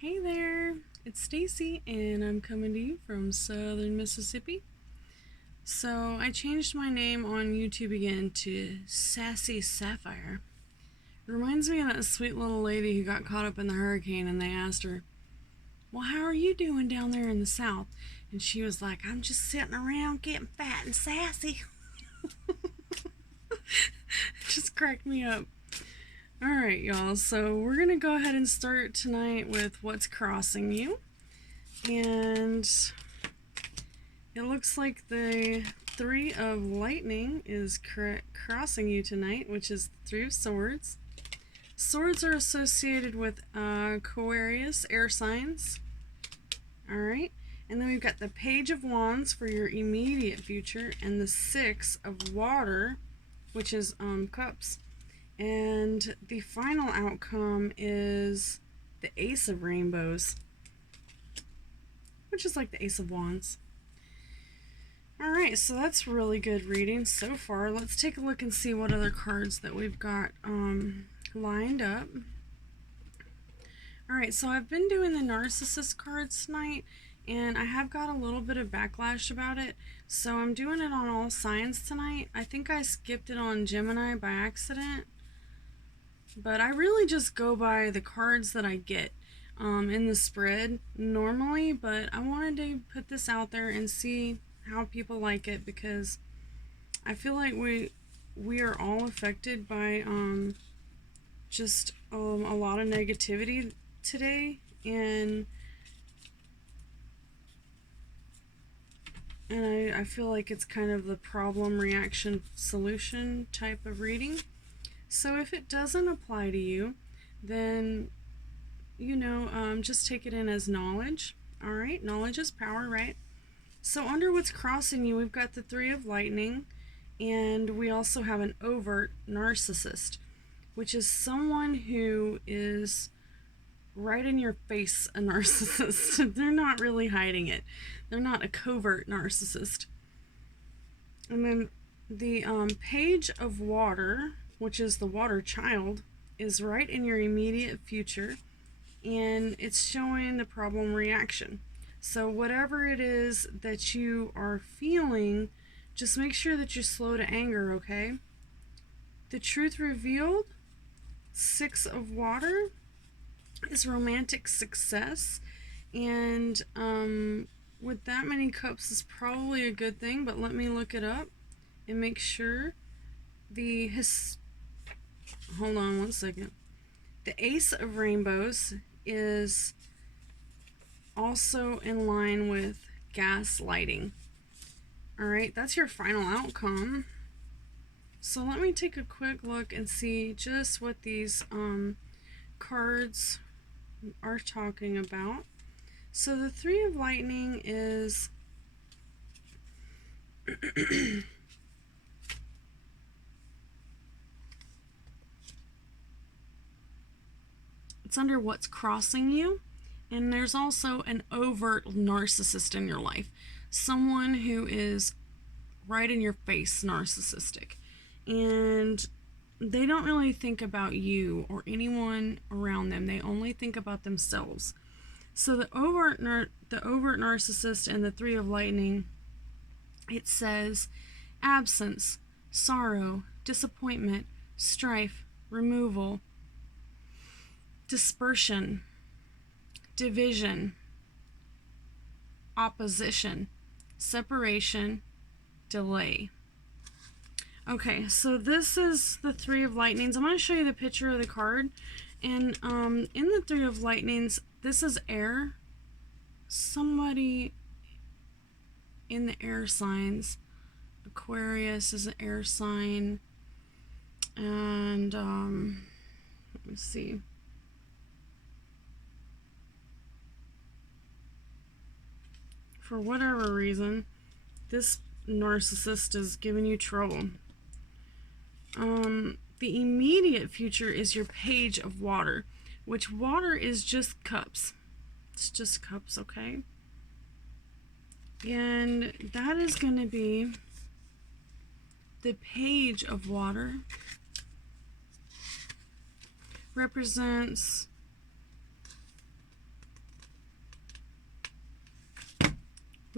Hey there, it's Stacy and I'm coming to you from Southern Mississippi. So I changed my name on YouTube again to Sassy Sapphire. It reminds me of that sweet little lady who got caught up in the hurricane and they asked her, well, how are you doing down there in the South? And she was like, I'm just sitting around getting fat and sassy. It just cracked me up. Alright, y'all, so we're going to go ahead and start tonight with what's crossing you. And it looks like the Three of Lightning is crossing you tonight, which is the Three of Swords. Swords are associated with Aquarius, air signs. Alright, and then we've got the Page of Wands for your immediate future, and the Six of Water, which is Cups. And the final outcome is the Ace of Rainbows, which is like the Ace of Wands. Alright, so that's really good reading so far. Let's take a look and see what other cards that we've got lined up. Alright, so I've been doing the Narcissist cards tonight, and I have got a little bit of backlash about it, so I'm doing it on all signs tonight. I think I skipped it on Gemini by accident. But I really just go by the cards that I get in the spread normally, but I wanted to put this out there and see how people like it, because I feel like we are all affected by just a lot of negativity today, and I feel like it's kind of the problem, reaction, solution type of reading. So if it doesn't apply to you, then, just take it in as knowledge. Alright, knowledge is power, right? So under what's crossing you, we've got the Three of Lightning, and we also have an overt narcissist, which is someone who is right in your face a narcissist. They're not really hiding it. They're not a covert narcissist. And then the Page of Water, which is the water child, is right in your immediate future, and it's showing the problem reaction. So whatever it is that you are feeling, just make sure that you're slow to anger, okay? The Truth Revealed, Six of Water, is romantic success, and with that many cups is probably a good thing, but let me look it up and make sure. Hold on one second. The Ace of Rainbows is also in line with gaslighting. Alright, that's your final outcome. So let me take a quick look and see just what these cards are talking about. So the Three of Lightning is it's under what's crossing you, and there's also an overt narcissist in your life, someone who is right in your face narcissistic, and they don't really think about you or anyone around them. They only think about themselves. So the overt narcissist and the Three of Lightning, it says absence, sorrow, disappointment, strife, removal, dispersion, division, opposition, separation, delay. Okay, so this is the Three of Lightnings. I'm going to show you the picture of the card. And in the Three of Lightnings, this is air. Somebody in the air signs. Aquarius is an air sign. And let me see. For whatever reason, this narcissist is giving you trouble. The immediate future is your Page of Water, which water is just cups. It's just cups, okay? And that is going to be the Page of Water. Represents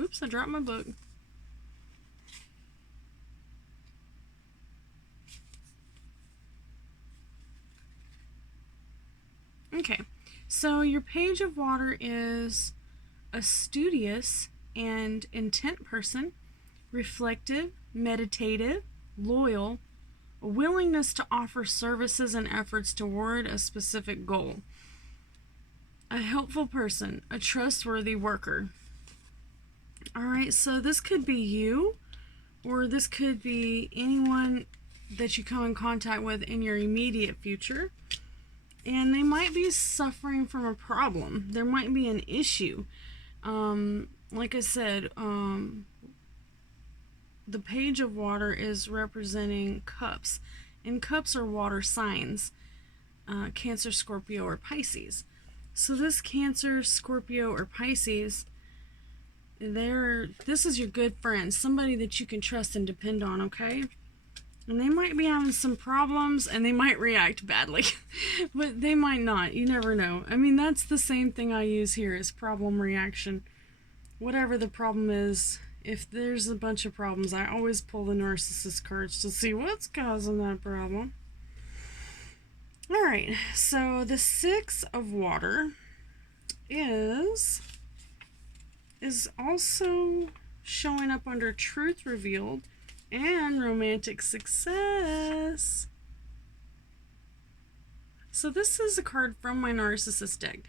Oops, I dropped my book. Okay, so your Page of Water is a studious and intent person, reflective, meditative, loyal, a willingness to offer services and efforts toward a specific goal, a helpful person, a trustworthy worker. Alright, so this could be you, or this could be anyone that you come in contact with in your immediate future. And they might be suffering from a problem. There might be an issue. Like I said, the Page of Water is representing cups. And cups are water signs. Cancer, Scorpio, or Pisces. So this Cancer, Scorpio, or Pisces, this is your good friend. Somebody that you can trust and depend on, okay? And they might be having some problems, and they might react badly. But they might not. You never know. I mean, that's the same thing I use here is problem reaction. Whatever the problem is, if there's a bunch of problems, I always pull the Narcissist cards to see what's causing that problem. Alright, so the Six of Water is also showing up under Truth Revealed and Romantic Success. So this is a card from my Narcissist deck,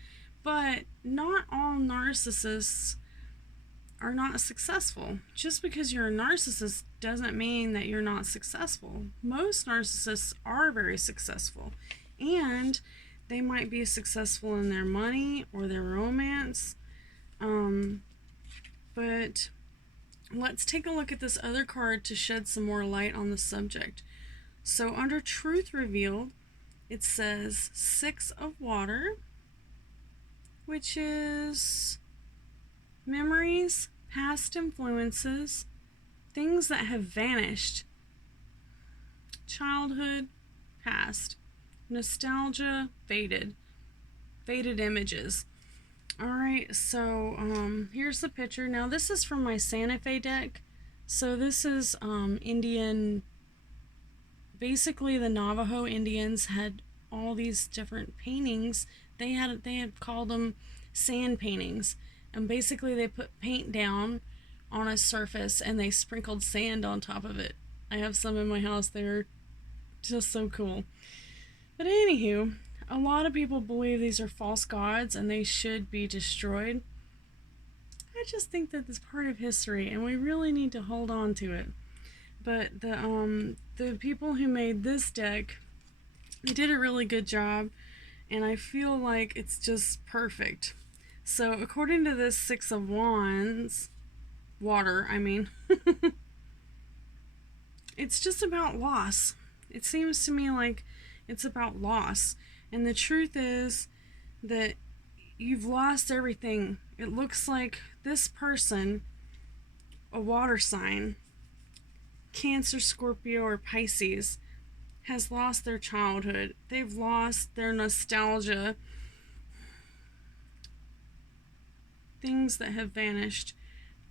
but not all narcissists are not successful. Just because you're a narcissist doesn't mean that you're not successful. Most narcissists are very successful, and they might be successful in their money or their romance, but let's take a look at this other card to shed some more light on the subject. So under Truth Revealed, it says Six of Water, which is memories, past influences, things that have vanished, childhood, past, nostalgia, faded images. Alright, so here's the picture. Now this is from my Santa Fe deck. So this is Indian, basically the Navajo Indians had all these different paintings. They had called them sand paintings. And basically they put paint down on a surface and they sprinkled sand on top of it. I have some in my house. They're just so cool. But anywho, a lot of people believe these are false gods and they should be destroyed. I just think that it's part of history and we really need to hold on to it. But the people who made this deck, they did a really good job, and I feel like it's just perfect. So according to this Six of Wands, water, I mean, it's just about loss. It seems to me like it's about loss. And the truth is that you've lost everything. It looks like this person, a water sign, Cancer, Scorpio, or Pisces, has lost their childhood. They've lost their nostalgia. Things that have vanished.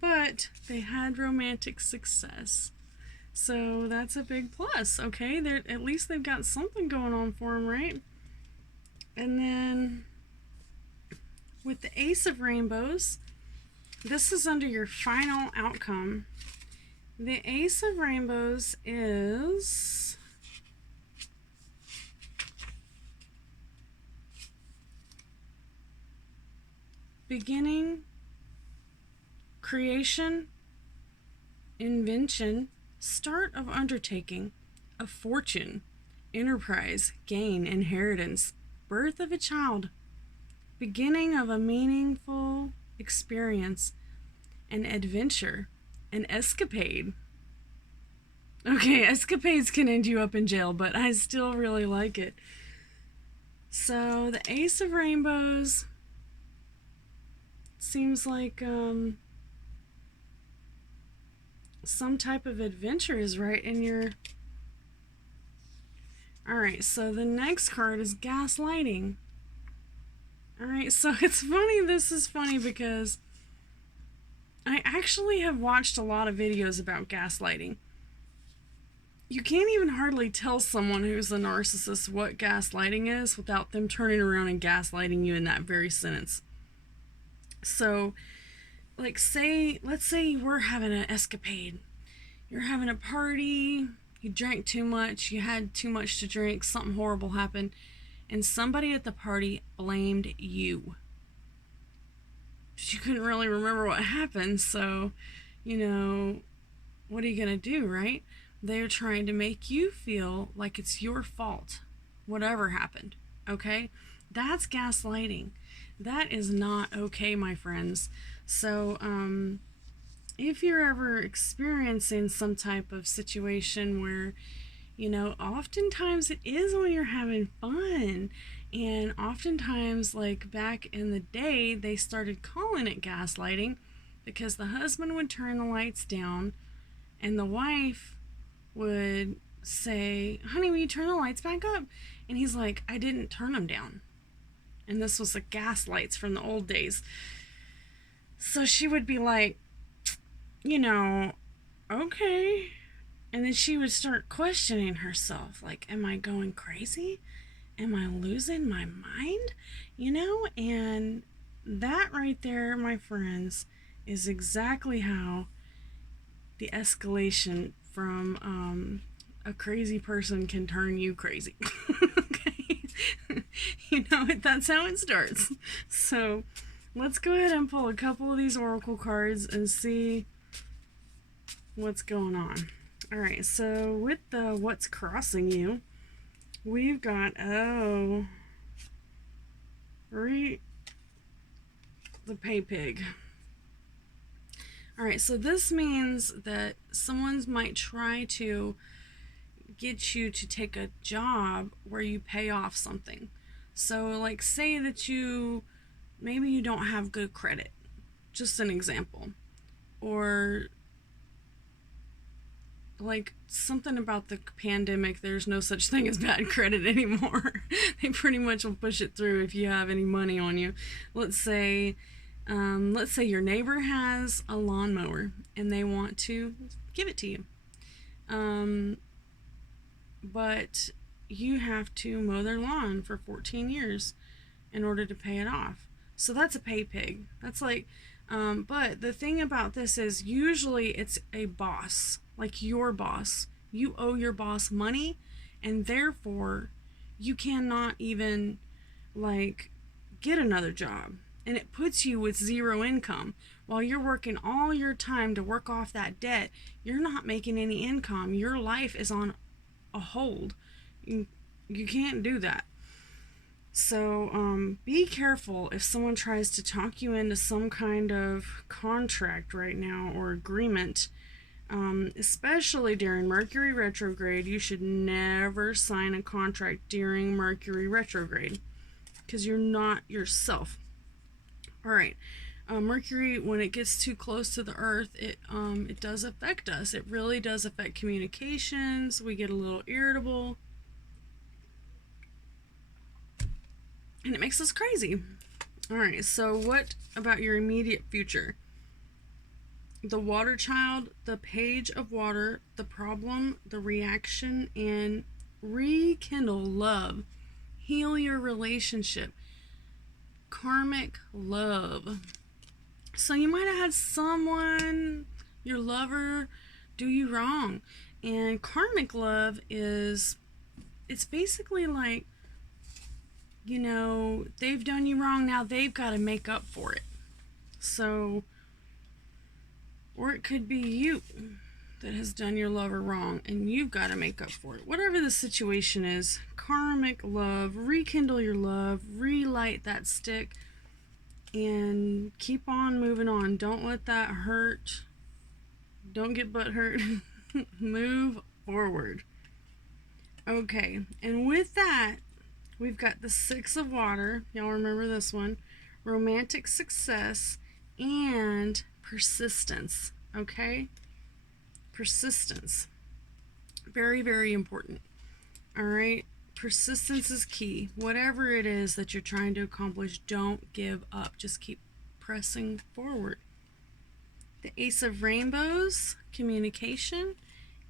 But they had romantic success. So that's a big plus, okay? At least they've got something going on for them, right? And then with the Ace of Rainbows, this is under your final outcome. The Ace of Rainbows is beginning, creation, invention, start of undertaking, a fortune, enterprise, gain, inheritance, birth of a child, beginning of a meaningful experience, an adventure, an escapade. Okay, escapades can end you up in jail, but I still really like it. So the Ace of Rainbows seems like some type of adventure is right in your... Alright, so the next card is gaslighting. Alright, so it's funny, this is funny because I actually have watched a lot of videos about gaslighting. You can't even hardly tell someone who's a narcissist what gaslighting is without them turning around and gaslighting you in that very sentence. So, like, let's say we're having an escapade. You're having a party, you drank too much, you had too much to drink, something horrible happened, and somebody at the party blamed you. She couldn't really remember what happened, so, what are you going to do, right? They're trying to make you feel like it's your fault, whatever happened, okay? That's gaslighting. That is not okay, my friends. So, if you're ever experiencing some type of situation where, oftentimes it is when you're having fun. And oftentimes, like back in the day, they started calling it gaslighting because the husband would turn the lights down and the wife would say, honey, will you turn the lights back up? And he's like, I didn't turn them down. And this was the gas lights from the old days. So she would be like, okay. And then she would start questioning herself, like, am I going crazy? Am I losing my mind? And that right there, my friends, is exactly how the escalation from a crazy person can turn you crazy. Okay? That's how it starts. So let's go ahead and pull a couple of these oracle cards and see what's going on. Alright, so with the what's crossing you, we've got, the pay pig. Alright, so this means that someone might try to get you to take a job where you pay off something. So, like, say that maybe you don't have good credit. Just an example. Or, like, something about the pandemic, there's no such thing as bad credit anymore. They pretty much will push it through if you have any money on you. Let's say your neighbor has a lawnmower and they want to give it to you. But you have to mow their lawn for 14 years in order to pay it off. So that's a pay pig. That's like, but the thing about this is usually it's a boss, like your boss. You owe your boss money, and therefore you cannot even, like, get another job. And it puts you with zero income. While you're working all your time to work off that debt, you're not making any income. Your life is on a hold. You can't do that. So be careful if someone tries to talk you into some kind of contract right now or agreement. Especially during Mercury retrograde. You should never sign a contract during Mercury retrograde because you're not yourself. Alright, Mercury, when it gets too close to the Earth, it does affect us. It really does affect communications. We get a little irritable. And it makes us crazy. Alright, so what about your immediate future? The water child, the page of water, the problem, the reaction, and rekindle love. Heal your relationship. Karmic love. So you might have had someone, your lover, do you wrong. And karmic love it's basically like, they've done you wrong, now they've got to make up for it. So, or it could be you that has done your lover wrong and you've got to make up for it. Whatever the situation is, karmic love, rekindle your love, relight that stick, and keep on moving on. Don't let that hurt. Don't get butt hurt. Move forward. Okay, and with that, we've got the Six of Water. Y'all remember this one. Romantic success and persistence. Okay? Persistence. Very, very important. Alright? Persistence is key. Whatever it is that you're trying to accomplish, don't give up. Just keep pressing forward. The Ace of Rainbows, communication,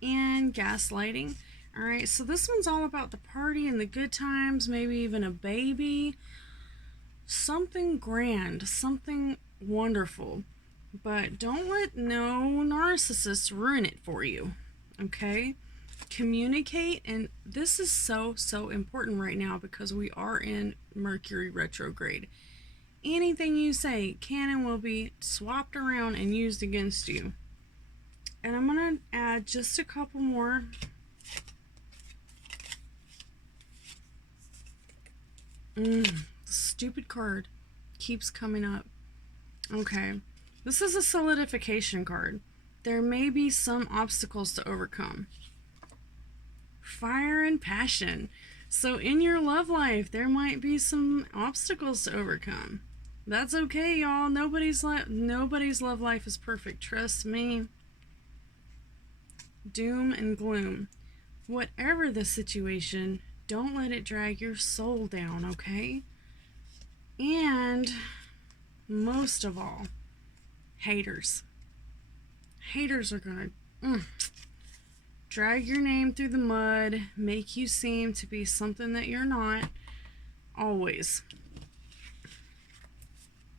and gaslighting. All right, so this one's all about the party and the good times, maybe even a baby. Something grand, something wonderful. But don't let no narcissist ruin it for you, okay? Communicate, and this is so important right now because we are in Mercury retrograde. Anything you say can and will be swapped around and used against you. And I'm going to add just a couple more. The stupid card keeps coming up. Okay. This is a solidification card. There may be some obstacles to overcome. Fire and passion. So in your love life, there might be some obstacles to overcome. That's okay, y'all. Nobody's love life is perfect. Trust me. Doom and gloom. Whatever the situation, don't let it drag your soul down, okay? And most of all, haters. Haters are gonna drag your name through the mud, make you seem to be something that you're not, always.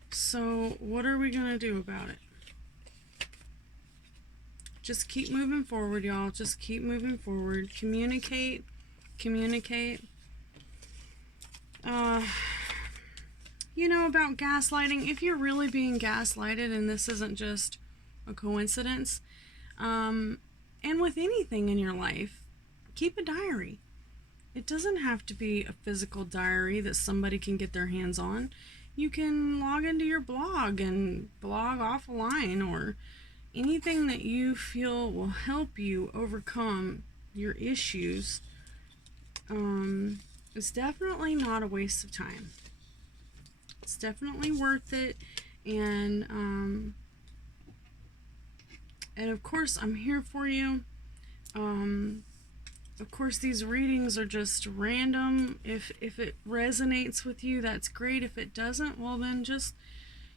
So what are we gonna do about it? Just keep moving forward, y'all. Just keep moving forward. Communicate. You know, about gaslighting, if you're really being gaslighted and this isn't just a coincidence, and with anything in your life, keep a diary. It doesn't have to be a physical diary that somebody can get their hands on. You can log into your blog and blog offline, or anything that you feel will help you overcome your issues. It's definitely not a waste of time. It's definitely worth it, and of course I'm here for you. Of course these readings are just random. If it resonates with you, that's great. If it doesn't, well then just,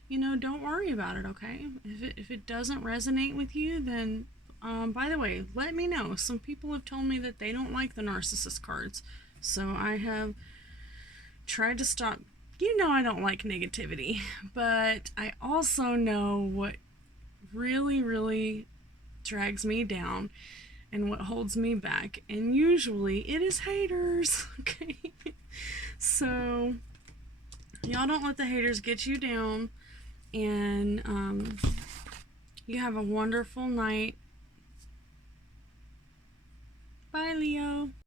you know, don't worry about it, okay? If it doesn't resonate with you, then by the way, let me know. Some people have told me that they don't like the narcissist cards, so I have tried to stop. You know I don't like negativity, but I also know what really drags me down and what holds me back, and usually it is haters. Okay, so y'all don't let the haters get you down, and you have a wonderful night. Bye, Leo.